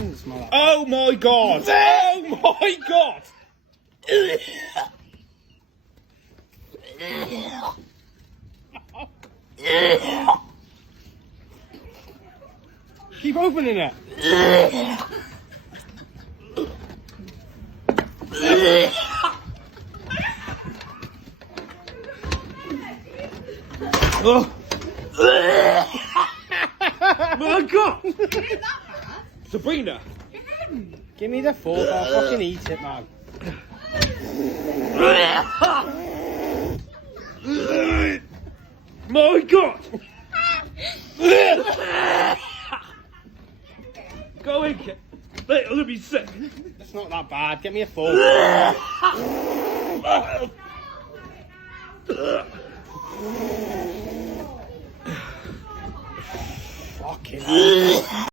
Doesn't smell that. Oh my god! Oh my god! Keep opening it. Oh. My god! Sabrina! Give me the fork, I'll fucking eat it, man. My god! Go in, kid. Wait, I'm gonna be sick. It's not that bad. Get me a fork. Fucking hell.